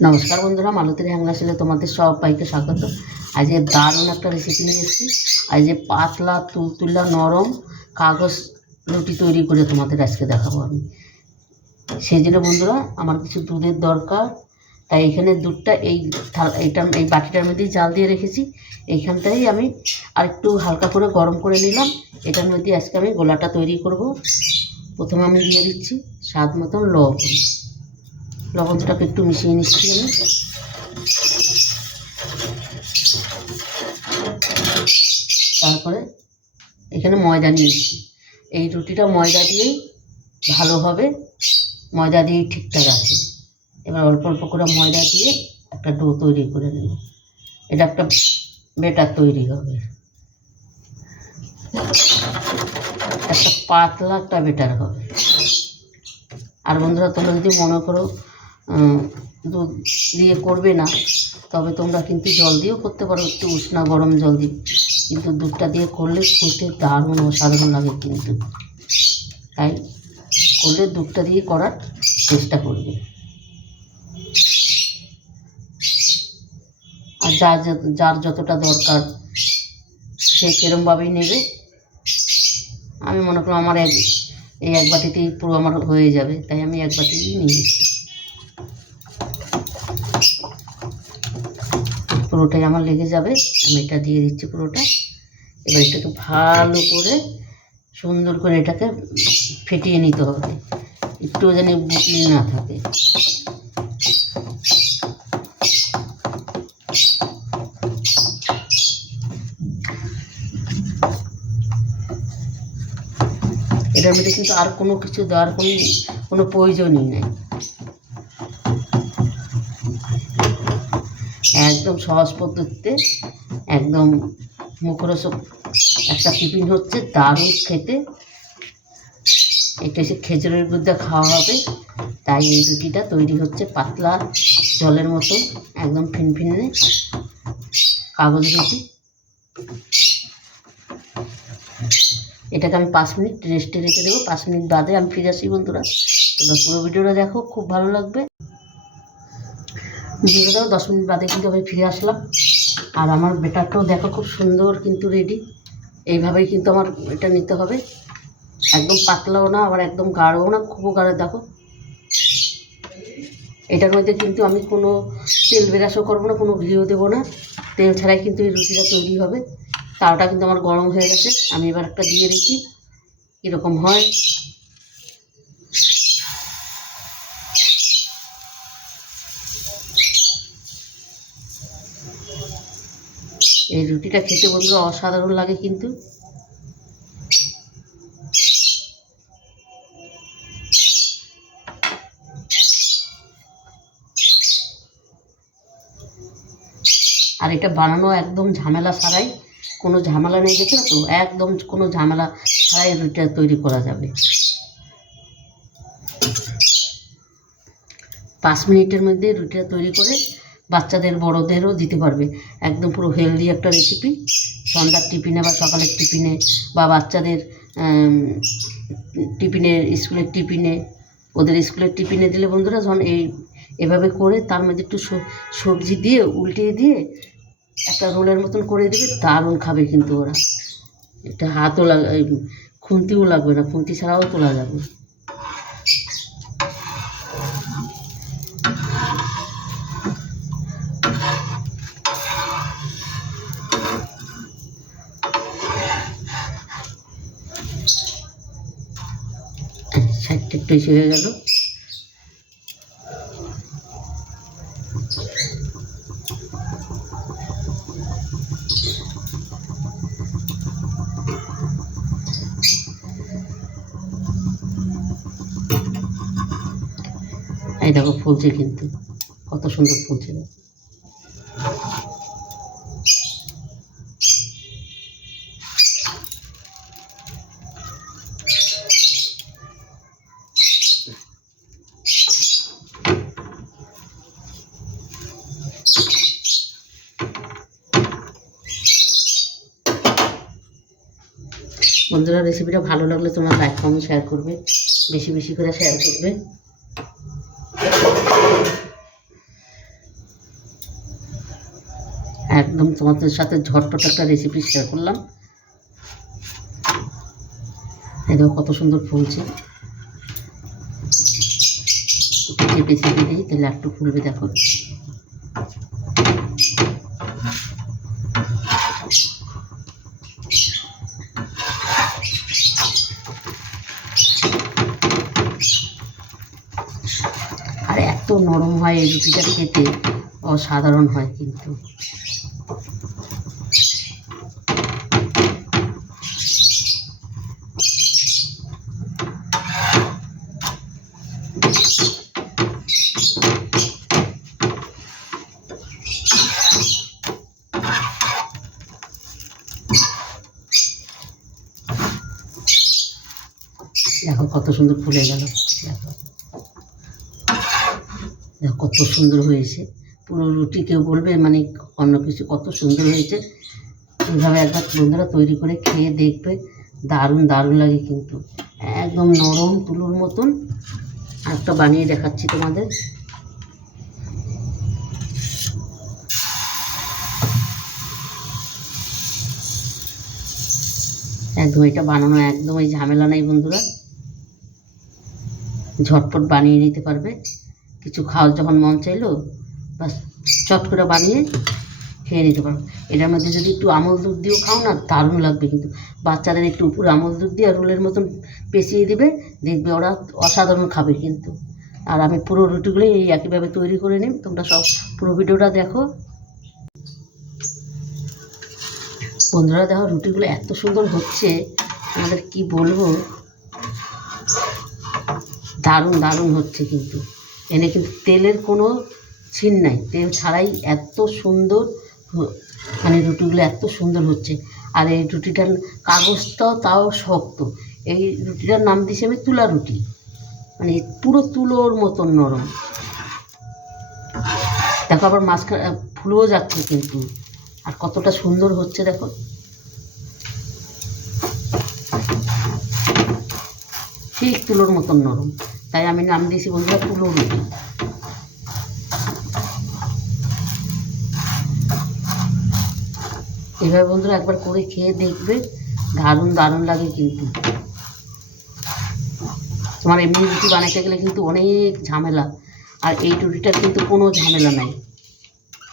নমস্কার। বন্ধুরা মালতীর হ্যাংলা ছিল তোমাদের সবাইকে স্বাগত। আজকে দারুণ একটা রেসিপি নিয়ে এসেছি। আজকে পাতলা, তুলতুলা, নরম কাগজ রুটি তৈরি করে তোমাদের আজকে দেখাবো আমি। সেই জন্য বন্ধুরা, আমার কিছু দুধের দরকার। তাই এখানে দুধটা এই থাল এইটার এই বাটিটার মধ্যেই জাল দিয়ে রেখেছি। এইখানটাই আমি আর একটু হালকা করে গরম করে নিলাম। এটার মধ্যে আজকে আমি গোলাটা তৈরি করব। প্রথমে আমি দিয়ে দিচ্ছি স্বাদ মতন লবণ। লবণটাকে একটু মিশিয়ে নিচ্ছি আমি। তারপরে এখানে ময়দা নিয়েছি এই রুটিটা ময়দা দিয়েই ভালো হবে ময়দা দিয়েই ঠিকঠাক আছে। এবার অল্প অল্প করে ময়দা দিয়ে একটা ডো তৈরি করে নেব। এটা একটা বেটার তৈরি হবে। একটা পাতলা একটা বেটার হবে। আর বন্ধুরা, তোমরা যদি মনে করো দুধ দিয়ে করবে না। তবে তোমরা কিন্তু জল দিয়েও করতে পারো, একটু উষ্ণা গরম জল দিয়ে কিন্তু দুধটা দিয়ে করলে খেতে দারুণ অসাধারণ লাগে কিন্তু। তাই করলে দুধটা দিয়ে করার চেষ্টা করবে। আর যার যার যতটা দরকার, সে সেরমভাবেই নেবে। আমি মনে করলাম আমার এক, এই এক বাটিতেই পুরো আমার হয়ে যাবে, তাই আমি এক বাটিই নিয়েছি পুরোটাই আমার লেগে যাবে। আমি এটা দিয়ে দিচ্ছি পুরোটা। এবার এটাকে ভালো করে সুন্দর করে এটাকে ফেটিয়ে নিতে হবে। একটু যেন বুকলি না থাকে। এটার মধ্যে কিন্তু আর কোনো কিছু দেওয়ার কোনো কোনো প্রয়োজনই নেই। একদম সহজ পদ্ধতিতে একদম মুখরোচক একটা টিফিন হচ্ছে, দারুণ খেতে। এটা এসে খেজুরের গুদ্দা খাওয়া হবে। তাই এই রুটিটা তৈরি হচ্ছে পাতলা জলের মতো, একদম ফিনফিনে কাগজ রুটি। এটাকে আমি পাঁচ মিনিট রেস্টে রেখে দেবো। পাঁচ মিনিট বাদে আমি ফিরে আসি বন্ধুরা। তোমরা পুরো ভিডিওটা দেখো, খুব ভালো লাগবে। ভিডিওটাও দশ মিনিট বাদে কিন্তু আমি ফিরে আসলাম। আর আমার বেটারটাও দেখো খুব সুন্দর কিন্তু রেডি এইভাবেই কিন্তু আমার এটা নিতে হবে। একদম পাতলাও না, আবার একদম গাঢ়ও না, খুবও গাঢ়, দেখো। এটার মধ্যে কিন্তু আমি কোনো তেল বেরাসও করব না, কোনো ঘিও দেবো না। তেল ছাড়াই কিন্তু এই রুটিটা তৈরি হবে। তাওটা কিন্তু আমার গরম হয়ে গেছে। আমি এবার একটা দিয়ে দেখি কীরকম হয়। এই রুটিটা খেতে বন্ধুরা অসাধারণ লাগে কিন্তু। আর এটা বানানো একদম ঝামেলা ছাড়াই, কোনো ঝামেলা নেই দেখলে তো? একদম কোনো ঝামেলা ছাড়াই রুটিটা তৈরি করা যাবে। পাঁচ মিনিটের মধ্যে রুটিটা তৈরি করে বাচ্চাদের, বড়োদেরও দিতে পারবে। একদম পুরো হেলদি একটা রেসিপি সন্ধ্যার টিফিনে বা সকালের টিফিনে বা বাচ্চাদের টিফিনে স্কুলের টিফিনে ওদের স্কুলের টিফিনে দিলে বন্ধুরা যখন এই, এভাবে করে তার মধ্যে একটু সবজি দিয়ে উল্টিয়ে দিয়ে একটা রোলের মতন করে দেবে, দারুণ খাবে কিন্তু ওরা। এটা হাতও লাগ খুন্তিও লাগবে না, খুন্তি ছাড়াও তোলা যাবে। এসে হয়ে গেল এই দেখো ফুলছে কিন্তু কত সুন্দর ফুলছে দেখো। বন্ধুরা রেসিপিটা ভালো লাগলে তোমার লাইক কমেন্ট শেয়ার করবে। বেশি বেশি করে শেয়ার করবে। একদম তোমাদের সাথে ঝটপট একটা রেসিপি শেয়ার করলাম। দেখো কত সুন্দর ফুলছে। চেপে চেপে দিই, তাহলে একটু ফুলবে দেখো। এত নরম হয় এই রুটিটা খেতে। অসাধারণ হয় কিন্তু। দেখো কত সুন্দর ফুলে গেল। দেখো। কত সুন্দর হয়েছে। পুরো রুটি কেউ বলবে মানে অন্য কিছু কত সুন্দর হয়েছে। এইভাবে একবার বন্ধুরা তৈরি করে খেয়ে দেখবে। দারুণ দারুণ লাগে কিন্তু। একদম নরম তুলোর মতন। একটা বানিয়ে দেখাচ্ছি তোমাদের। একদম এটা বানানো, একদম এই ঝামেলা নেই বন্ধুরা। ঝটপট বানিয়ে নিতে পারবে। কিছু খাওয়ার যখন মন চাইলো বাস চট করে বানিয়ে খেয়ে নিতে পারো। এটার মধ্যে যদি একটু আমল দুধ দিয়েও খাও না, দারুণ লাগবে কিন্তু। বাচ্চাদের একটু উপর আমল দুধ দিয়ে রোলের মতন পেঁচিয়ে দিবে, দেখবে ওরা অসাধারণ খাবে কিন্তু। আর আমি পুরো রুটিগুলো এই একইভাবে তৈরি করে নিই তোমরা সব পুরো ভিডিওটা দেখো। বন্ধুরা, দেখো রুটিগুলো এত সুন্দর হচ্ছে আমাদের কি বলব? দারুণ দারুণ হচ্ছে কিন্তু। এনে কিন্তু তেলের কোনো ছিন নাই। তেল ছাড়াই এত সুন্দর মানে রুটিগুলো এত সুন্দর হচ্ছে। আর এই রুটিটার কাগজটাও তাও শক্ত। এই রুটিটার নাম দিয়েছি আমি তুলা রুটি। মানে পুরো তুলোর মতন নরম। দেখো আবার মাঝখানে ফুলেও যাচ্ছে কিন্তু। আর কতটা সুন্দর হচ্ছে দেখো। ঠিক তুলোর মতন নরম। তাই আমি নাম দিয়েছি বন্ধুরা তুলো রুটি এভাবে বন্ধুরা একবার করে খেয়ে দেখবে, দারুণ দারুণ লাগে কিন্তু। তোমার এমনি রুটি বানাতে গেলে কিন্তু অনেক ঝামেলা, আর এই রুটিটার কিন্তু কোনো ঝামেলা নাই।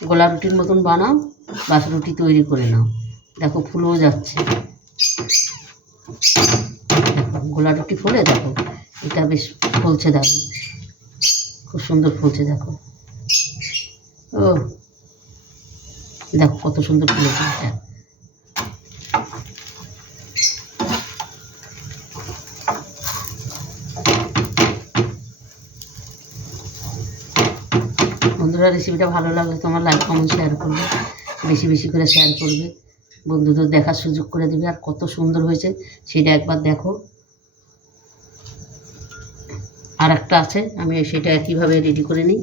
গোলা রুটির মতন বানাও, বাস রুটি তৈরি করে নাও। দেখো ফুলও যাচ্ছে। গোলা রুটি ফুলে, দেখো। এটা বেশ ফুলছে দেখো। খুব সুন্দর ফুলছে দেখো। ও, দেখো কত সুন্দর ফুলেছে। এটা বন্ধুরা রেসিপিটা ভালো লাগলে তোমার লাইক কমেন্ট শেয়ার করবে। বেশি বেশি করে শেয়ার করবে। বন্ধুদের দেখার সুযোগ করে দেবে। আর কত সুন্দর হয়েছে, সেটা একবার দেখো। আর একটা আছে আমি সেটা একইভাবে রেডি করে নিই?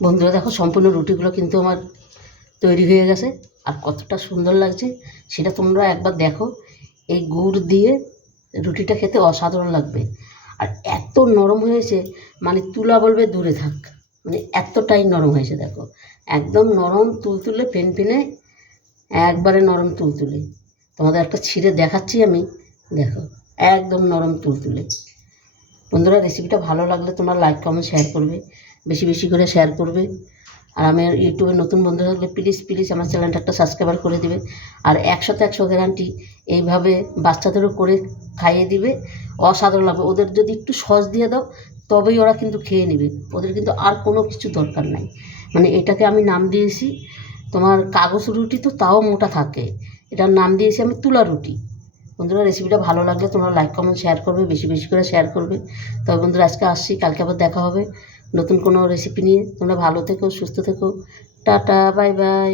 বন্ধুরা, দেখো সম্পূর্ণ রুটিগুলো কিন্তু আমার তৈরি হয়ে গেছে। আর কতটা সুন্দর লাগছে, সেটা তোমরা একবার দেখো। এই গুড় দিয়ে রুটিটা খেতে অসাধারণ লাগবে। আর এত নরম হয়েছে মানে তুলা বলবে দূরে থাক। মানে এতটাই নরম হয়েছে, দেখো। একদম নরম তুলতুলে পেন পেনে একবারে নরম তুলতুলে। তোমাদের একটা ছিঁড়ে দেখাচ্ছি আমি, দেখো, একদম নরম তুলতুলে। বন্ধুরা রেসিপিটা ভালো লাগলে তোমরা লাইক কমেন্ট শেয়ার করবে। বেশি বেশি করে শেয়ার করবে। আর আমার ইউটিউবে নতুন বন্ধু থাকলে প্লিজ প্লিজ আমার চ্যানেলটা একটা সাবস্ক্রাইবার করে দিবে। আর একশোতে একশো গ্যারান্টি এইভাবে বাচ্চাদেরও করে খাইয়ে দিবে। অসাধারণ লাগবে। ওদের যদি একটু সস দিয়ে দাও, তবেই ওরা কিন্তু খেয়ে নেবে। ওদের কিন্তু আর কোনো কিছু দরকার নাই। মানে এটাকে আমি নাম দিয়েছি, তোমার কাগজ রুটি তো তাও মোটা থাকে। এটার নাম দিয়েছি আমি তুলা রুটি। বন্ধুরা রেসিপিটা ভালো লাগলে তোমরা লাইক কমেন্ট শেয়ার করবে, বেশি বেশি করে শেয়ার করবে। তবে বন্ধুরা, আজকে আসছি, কালকে আবার দেখা হবে। নতুন কোনো রেসিপি নিয়ে। তোমরা ভালো থেকো সুস্থ থেকো। Tata bye bye